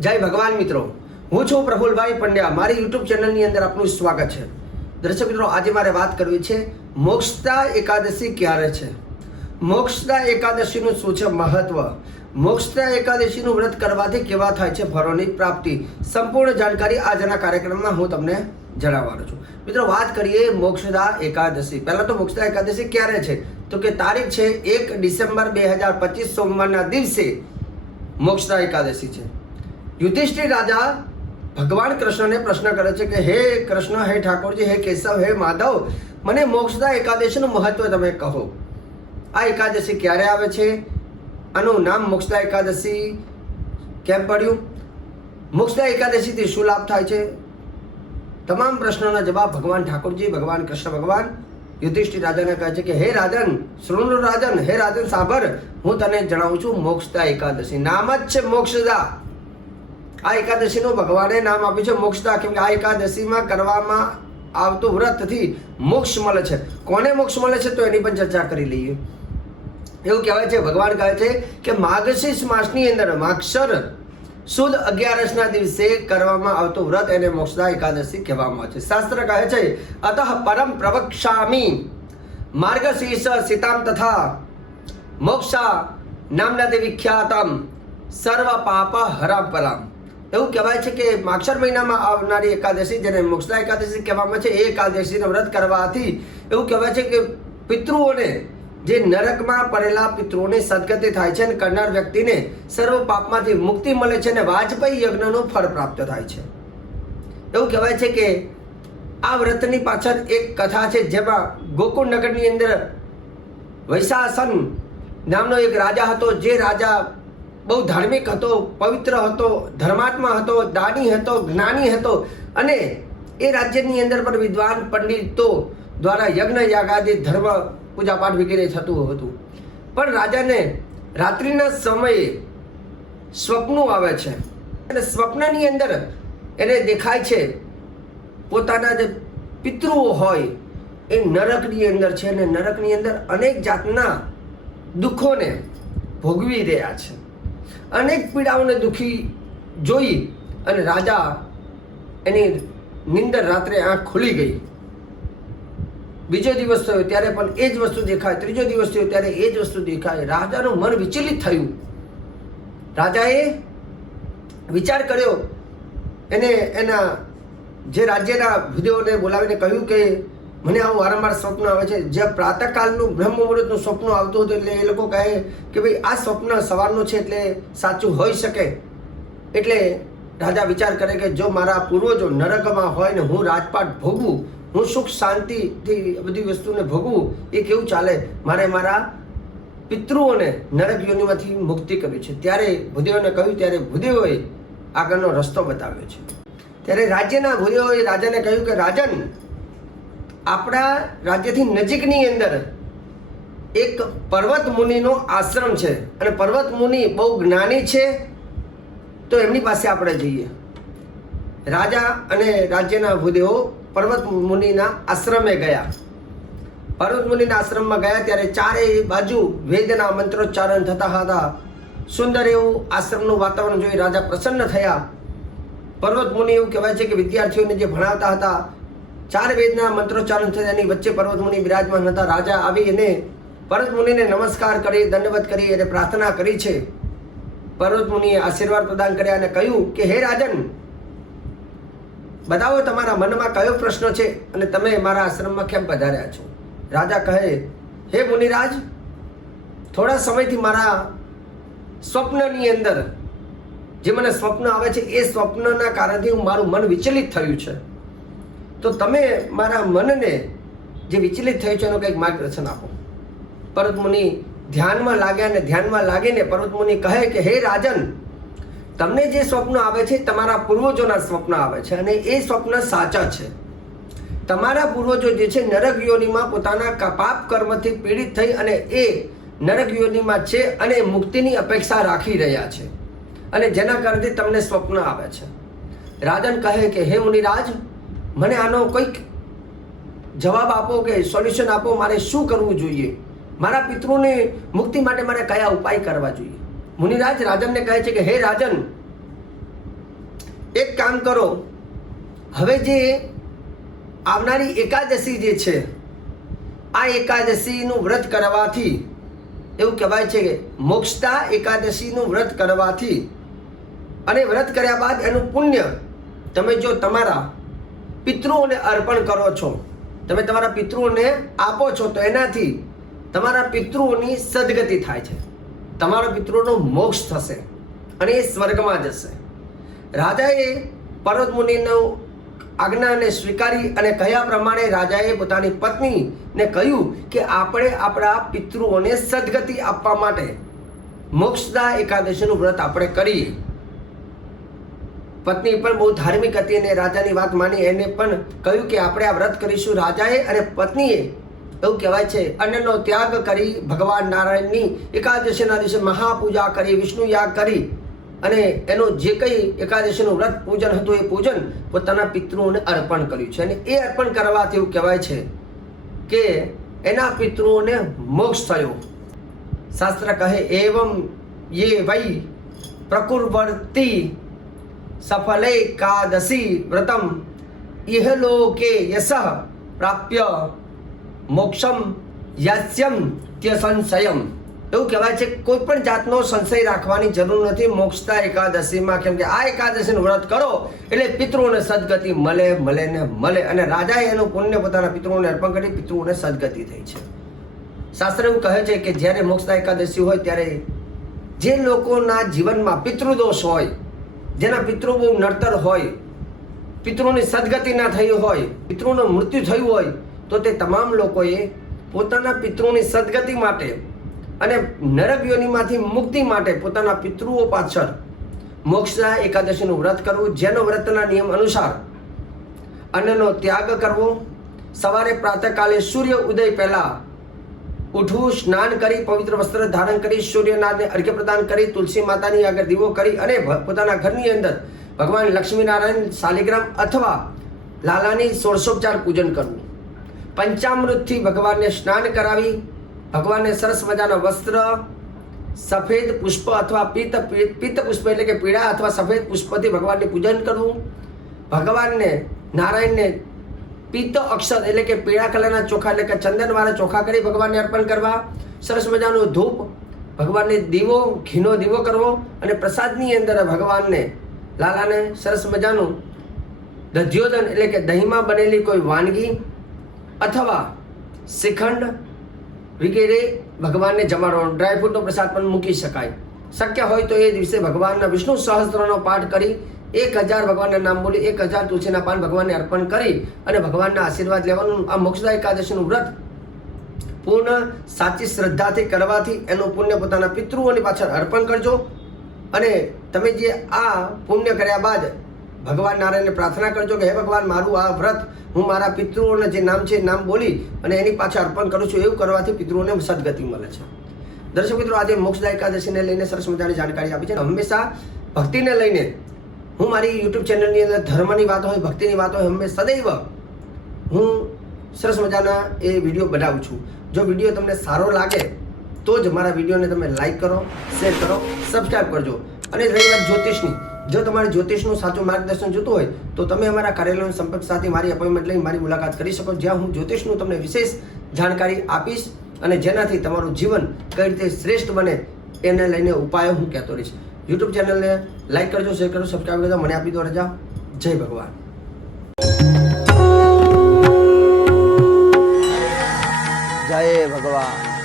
જય ભગવાન મિત્રો. હું છું પ્રફુલભાઈ પંડ્યા. મારી યુટ્યુબ ચેનલની અંદર આપનું સ્વાગત છે. દર્શક મિત્રો, આજે મારે વાત કરવી છે, મોક્ષદા એકાદશી ક્યારે છે? મોક્ષદા એકાદશીનું શું છે મહત્વ? મોક્ષદા એકાદશીનું વ્રત કરવાથી કેવા થાય છે ફળોની પ્રાપ્તિ? સંપૂર્ણ જાણકારી આજના કાર્યક્રમમાં હું તમને જણાવવાનો છું. મિત્રો, વાત કરીએ મોક્ષદા એકાદશી. પહેલા તો મોક્ષદા એકાદશી ક્યારે છે? તો કે તારીખ છે એક ડિસેમ્બર બે હજાર પચીસ સોમવારના દિવસે મોક્ષદા એકાદશી છે. યુધિષ્ઠિર રાજા ભગવાન કૃષ્ણને પ્રશ્ન કરે છે કે, હે કૃષ્ણ, હે ઠાકોરજી, હે કેશવ, હે માધવ, મને મોક્ષદા એકાદશીનું મહત્વ તમે કહો. આ એકાદશી ક્યારે આવે છે? આનું નામ મોક્ષદા એકાદશી કેમ પડ્યું? મોક્ષદા એકાદશીથી શું લાભ થાય છે? તમામ પ્રશ્નોના જવાબ ભગવાન ઠાકોરજી, ભગવાન કૃષ્ણ ભગવાન યુધિષ્ઠિર રાજાને કહે છે કે, હે રાજન શૃણ રાજન, હે રાજન સાંભળ હું તને જણાવું છું મોક્ષદા એકાદશી. નામ જ છે મોક્ષદા. આ એકાદશીનું ભગવાને નામ આપ્યું છે મોક્ષદા. કેમ કે આ એકાદશીમાં કરવામાં આવતું વ્રતથી મોક્ષ મળે છે. કોને મોક્ષ મળે છે તો એની પણ ચર્ચા કરી લઈએ. એવું કહેવાય છે, ભગવાન કહે છે કે માર્ગશીષ માસની અંદર માક્ષર સુદ અગિયારસના દિવસે કરવામાં આવતું વ્રત એને મોક્ષદા એકાદશી કહેવામાં આવે છે. શાસ્ત્ર કહે છે, અતઃ પરમ પ્રવક્ષામી માર્ગશીર્ષ સીતામ તથા મોક્ષા નામના દેવી વિખ્યાતમ સર્વ પાપ હરામ પરામ એવું કહેવાય છે કે માક્ષર મહિનામાં આવનારી એકાદશી, જેને મોક્ષદા એકાદશી કહેવામાં છે, એ એકાદશીનું વ્રત કરવાથી એવું કહેવાય છે કે પિતૃઓને જે નરકમાં પડેલા પિતૃઓને સદગતિ થાય છે અને કરનાર વ્યક્તિને સર્વ પાપમાંથી મુક્તિ મળે છે અને વાજપેયી યજ્ઞનું ફળ પ્રાપ્ત થાય છે. એવું કહેવાય છે કે આ વ્રતની પાછળ એક કથા છે, જેમાં ગોકુળ નગરની અંદર વૈશાસન નામનો એક રાજા હતો, જે રાજા બહુ ધાર્મિક હતો, પવિત્ર હતો, ધર્માત્મા હતો, દાની હતો, જ્ઞાની હતો અને એ રાજ્યની અંદર પણ વિદ્વાન પંડિતો દ્વારા યજ્ઞ યાગાદિ ધર્મ પૂજાપાઠ વગેરે થતું હતું. પણ રાજાને રાત્રિના સમયે સ્વપ્નો આવે છે. અને સ્વપ્નની અંદર એને દેખાય છે, પોતાના જે પિતૃઓ હોય એ નરકની અંદર છે અને નરકની અંદર અનેક જાતના દુઃખોને ભોગવી રહ્યા છે. અનેક પીડાઓને દુઃખી જોઈ અને રાજા એની નિંદર રાત્રે આંખ ખુલી ગઈ. બીજો દિવસ થયો ત્યારે પણ એ જ વસ્તુ દેખાય. ત્રીજો દિવસ થયો ત્યારે એ જ વસ્તુ દેખાય. રાજાનું મન વિચલિત થયું. રાજાએ વિચાર કર્યો. એને એના જે રાજ્યના ભૂદેવોને બોલાવીને કહ્યું કે મને આવું વારંવાર સ્વપ્ન આવે છે. જે પ્રાતઃકાલનું બ્રહ્મ મુહૂર્તનું સ્વપ્ન આવતું હતું એટલે એ લોકો કહે કે ભાઈ, આ સ્વપ્ન સવારનું છે એટલે સાચું હોઈ શકે. એટલે રાજા વિચાર કરે કે જો મારા પૂર્વજો નરકમાં હોય ને હું રાજપાટ ભોગવું, હું સુખ શાંતિથી બધી વસ્તુને ભોગવું, એ કેવું ચાલે? મારે મારા પિતૃઓને નરક યોનિમાંથી મુક્તિ કરવી છે. ત્યારે ભૂદેવોને કહ્યું, ત્યારે ભૂદેવોએ આગળનો રસ્તો બતાવ્યો છે. ત્યારે રાજ્યના ભૂદેવોએ રાજાને કહ્યું કે, રાજન આપણા રાજ્યથી નજીકની અંદર એક પર્વત મુનિનો આશ્રમ છે. અને પર્વત મુનિ બહુ જ્ઞાની છે, તો એમની પાસે આપણે જઈએ. રાજા અને રાજ્યના ભૂદેવો પર્વત મુનિના આશ્રમે ગયા. પર્વત મુનિના આશ્રમમાં ગયા ત્યારે ચારેય બાજુ વેદના મંત્રોચ્ચારણ થતા હતા. સુંદર એવું આશ્રમનું વાતાવરણ જોઈ રાજા પ્રસન્ન થયા. પર્વત મુનિ એવું કહેવાય છે કે વિદ્યાર્થીઓને જે ભણાવતા હતા ચાર વેદના મંત્રોચ્ચારણ થયા એની વચ્ચે પર્વત મુનિ બિરાજમાન હતા. રાજા આવી અને પર્વત મુનિને નમસ્કાર કરી, દંડવત કરી અને પ્રાર્થના કરી છે. પર્વત મુનિએ આશીર્વાદ પ્રદાન કર્યા અને કહ્યું કે, હે રાજન, બતાવો તમારા મનમાં કયો પ્રશ્ન છે અને તમે મારા આશ્રમમાં કેમ પધાર્યા છો? રાજા કહે, હે મુનિરાજ, થોડા સમયથી મારા સ્વપ્નની અંદર જે મને સ્વપ્ન આવે છે, એ સ્વપ્નના કારણથી હું મારું મન વિચલિત થયું છે. તો તમે મારા મનને જે વિચલિત થયું છે એનું કંઈક માર્ગદર્શન આપો. પર્વત મુનિ ધ્યાનમાં લાગ્યા અને ધ્યાનમાં લાગીને પર્વત મુનિ કહે કે, હે રાજન, તમને જે સ્વપ્ન આવે છે તમારા પૂર્વજોના સ્વપ્ન આવે છે અને એ સ્વપ્ન સાચા છે. તમારા પૂર્વજો જે છે નરક યોનિમાં પોતાના કપાપ પાપ કર્મથી પીડિત થઈ અને એ નરક યોનિમાં છે અને મુક્તિની અપેક્ષા રાખી રહ્યા છે અને જેના કારણથી તમને સ્વપ્ન આવે છે. રાજન કહે કે, હે મુનિરાજ મને આનો કંઈક જવાબ આપો કે સોલ્યુશન આપો, મારે શું કરવું જોઈએ? મારા પિતૃને મુક્તિ માટે મારે કયા ઉપાય કરવા જોઈએ? મુનિરાજ રાજનને કહે છે કે, હે રાજન, એક કામ કરો. હવે જે આવનારી એકાદશી જે છે, આ એકાદશીનું વ્રત કરવાથી, એવું કહેવાય છે કે મોક્ષતા એકાદશીનું વ્રત કરવાથી, અને વ્રત કર્યા બાદ એનું પુણ્ય, તમે જો તમારા પિતૃઓને અર્પણ કરો છો. તમે તમારા પિતૃઓને આપો છો તો એનાથી તમારા પિતૃઓની સદગતિ થાય છે. તમારા પિતૃઓનો મોક્ષ થશે અને એ સ્વર્ગમાં જશે. રાજાએ પર્વત મુનિનો આજ્ઞાને સ્વીકારી અને કહ્યા પ્રમાણે રાજાએ પોતાની પત્નીને કહ્યું કે આપણે આપણા પિતૃઓને સદગતિ આપવા માટે મોક્ષદા એકાદશીનું વ્રત આપણે કરીએ. પત્ની પણ બહુ ધાર્મિક હતી અને રાજાની વાત માની. એને પણ કહ્યું કે આપણે આ વ્રત કરીશું રાજાએ અને પત્નીએ એવું કહેવાય છે, અન્નનો ત્યાગ કરી ભગવાન નારાયણની એકાદશીના દિવસે મહાપૂજા કરી, વિષ્ણુ યાગ કરી અને એનું જે કંઈ એકાદશીનું વ્રત પૂજન હતું એ પૂજન પોતાના પિતૃઓને અર્પણ કર્યું છે. અને એ અર્પણ કરવાથી એવું કહેવાય છે કે એના પિતૃઓને મોક્ષ થયો. શાસ્ત્ર કહે, એવમ યે વૈ પ્રકુર્વર્તી સફલે એકાદશી વ્રતમ ઇહલોકે યશ પ્રાપ્ય મોક્ષમ યાસ્યમ તે સંશયમ એવું કહેવાય છે કોઈ પણ જાતનો સંશય રાખવાની જરૂર નથી મોક્ષતા એકાદશીમાં, કેમ કે આ એકાદશીનું વ્રત કરો, એટલે પિતૃઓને સદગતિ મળે મળે ને મળે, અને રાજાએ એનું પુણ્ય પોતાના પિતૃઓને અર્પણ કરી, પિતૃઓને સદગતિ થઈ છે. શાસ્ત્ર એવું કહે છે કે જ્યારે મોક્ષતા એકાદશી હોય, ત્યારે જે લોકોના જીવનમાં પિતૃદોષ હોય જેના પિતૃ બહુ નડતર હોય, પિતૃની સદગતિ ના થઈ હોય, પિતૃનું મૃત્યુ થયું હોય, તો તે તમામ લોકોએ પોતાના પિતૃની સદગતિ માટે અને નરકયોનીમાંથી મુક્તિ માટે પોતાના પિતૃઓ પાછળ મોક્ષના એકાદશીનું વ્રત કરવું. જેનો વ્રતના નિયમ અનુસાર અન્નનો ત્યાગ કરવો. સવારે પ્રાતઃકાલે સૂર્ય ઉદય પહેલા ઉઠવું સ્નાન કરી, પવિત્ર વસ્ત્ર ધારણ કરી, સૂર્યનાથને અર્ઘ્ય પ્રદાન કરી, તુલસી માતાની આગળ દીવો કરી અને પોતાના ઘરની અંદર ભગવાન લક્ષ્મીનારાયણ શાલિગ્રામ અથવા લાલાની સોળસોપચાર પૂજન કરવું. પંચામૃતથી ભગવાનને સ્નાન કરાવી, ભગવાનને સરસ મજાના વસ્ત્ર, સફેદ પુષ્પ અથવા પિત્ત પિત્ત પુષ્પ એટલે કે પીળા અથવા સફેદ પુષ્પથી ભગવાનને પૂજન કરવું. ભગવાનને, નારાયણને પિત્ત અક્ષર એટલે કે પીળા કલરના ચોખા એટલે કે ચંદનવાળા ચોખા કરી ભગવાનને અર્પણ કરવા. સરસ મજાનો ધૂપ. ભગવાનને દીવો, ઘીનો દીવો કરવો અને પ્રસાદની અંદર ભગવાનને, લાલાને સરસ મજાનું દધ્યોદન એટલે કે દહીંમાં બનેલી કોઈ વાનગી અથવા શ્રીખંડ વગેરે ભગવાનને જમાડવાનો. ડ્રાયફ્રૂટનો પ્રસાદ પણ મૂકી શકાય. શક્ય હોય તો એ દિવસે ભગવાનના વિષ્ણુ સહસ્ત્રનો પાઠ કરી એક હજાર ભગવાનના નામ બોલી, એક હજાર તુલસીના પાન ભગવાનને અર્પણ કરી અને ભગવાનના આશીર્વાદ લેવાનું આ મોક્ષદા એકાદશીનું વ્રત પૂર્ણ સાચી શ્રદ્ધાથી કરવાથી એનું પુણ્ય પોતાના પિતૃઓની પાછળ અર્પણ કરજો. અને તમે જે આ પુણ્ય કર્યા બાદ ભગવાન નારાયણને પ્રાર્થના કરજો કે, હે ભગવાન, મારું આ વ્રત હું મારા પિતૃઓના જે નામ છે એ નામ બોલી અને એની પાછળ અર્પણ કરું છું. એવું કરવાથી પિતૃઓને સદગતિ મળે છે. દર્શક મિત્રો, આજે મોક્ષદા એકાદશીને લઈને સરસ મજાની જાણકારી આપી છે હંમેશા ભક્તિને લઈને હું મારી યુટ્યુબ ચેનલની અંદર ધર્મની વાત હોય, ભક્તિની વાત હોય હંમેશા સદૈવ હું સરસ મજાના એ વીડિયો બનાવું છું. જો વીડિયો તમને સારો લાગે, તો જ મારા વિડીયોને તમે લાઈક કરો શેર કરો સબસ્ક્રાઈબ કરજો. અને રહી વાત જ્યોતિષની. જો તમારે જ્યોતિષનું સાચું માર્ગદર્શન જોતું હોય, તો તમે અમારા કાર્યાલયનો સંપર્ક સાથે મારી અપોઇન્ટમેન્ટ લઈ મારી મુલાકાત કરી શકો. જ્યાં હું જ્યોતિષનું તમને વિશેષ જાણકારી આપીશ અને જેનાથી તમારું જીવન કઈ રીતે શ્રેષ્ઠ બને, એને લઈને ઉપાયો હું કહેતો રહીશ. યુટ્યુબ ચેનલને લાઈક કરજો શેર કરજો સબસ્ક્રાઈબ કરજો મને આપી દો રજા. જય ભગવાન. જય ભગવાન.